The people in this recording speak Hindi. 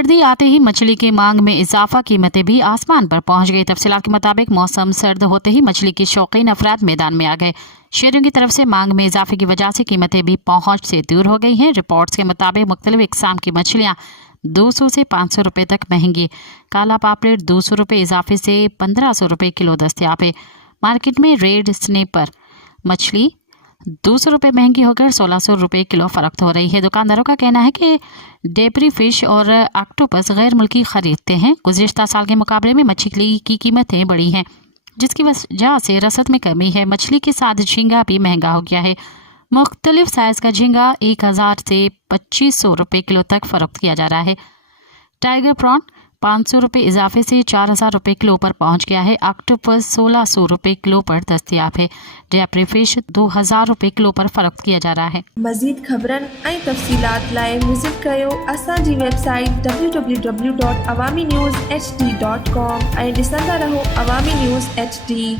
सर्दी आते ही मछली की मांग में इजाफा, कीमतें भी आसमान पर पहुंच गई। तफसीलात के मुताबिक मौसम सर्द होते ही मछली के शौकीन अफराद मैदान में आ गए। शहरियों की तरफ से मांग में इजाफे की वजह से कीमतें भी पहुंच से दूर हो गई हैं। रिपोर्ट्स के मुताबिक मुख्तलिफ इकसाम की मछलियाँ 200 से 500 रुपये तक महंगी, काला पापलेट 200 रुपये इजाफे से 1500 रुपये किलो दस्तियाब है। मार्केट में रेड स्नेपर मछली 200 रुपये महंगी होकर 1600 रुपये किलो फरोख्त हो रही है। दुकानदारों का कहना है कि डेबरी फिश और ऑक्टोपस गैर मुल्की खरीदते हैं। गुज़िश्ता साल के मुकाबले में मछली की कीमतें बढ़ी हैं, जिसकी वजह से रसद में कमी है। मछली के साथ झींगा भी महंगा हो गया है। मुख्तलिफ साइज़ का झींगा 1000 से 2500 रुपये किलो तक फरोख्त किया जा रहा है। टाइगर प्रॉन 500 रुपये इजाफे से 4000 रुपये किलो पर पहुंच गया है। ऑक्टोपस 1600 रुपये किलो पर दस्तियाब है। डेबरी फिश 2000 रुपये किलो पर फरोख्त किया जा रहा है। मज़ीद ख़बरन ऐं तफ़सीलात लाइ विज़िट कयो असांजी वेबसाइट www.awamiNewsHD.com ऐं ॾिसंदा रहो अवामी न्यूज़ HD।